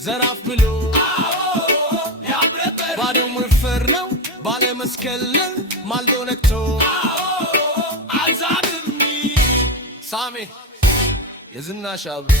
ዘራፍ ብሎ ባዶ ሙፈር ነው ባለመስቀል ማልዶ ነክቶ አዛድሚ ሳሜ የዝናሽ አብሮ